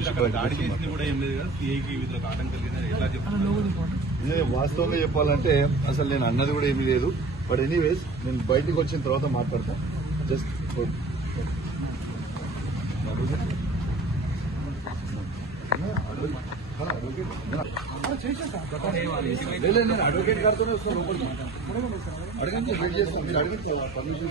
అక్కడ కూడా లేదు వాస్తవంగా చెప్పాలంటే అసలు నేను అన్నది కూడా ఏమీ లేదు. బట్ ఎనీవేస్ నేను బయటకు వచ్చిన తర్వాత మాట్లాడతాను జస్ట్ నేను అడ్వకేట్ గారితోనే వస్తాను లోపలికి అడగండి వెయిట్ చేస్తాను మీరు అడగండి పర్మిషన్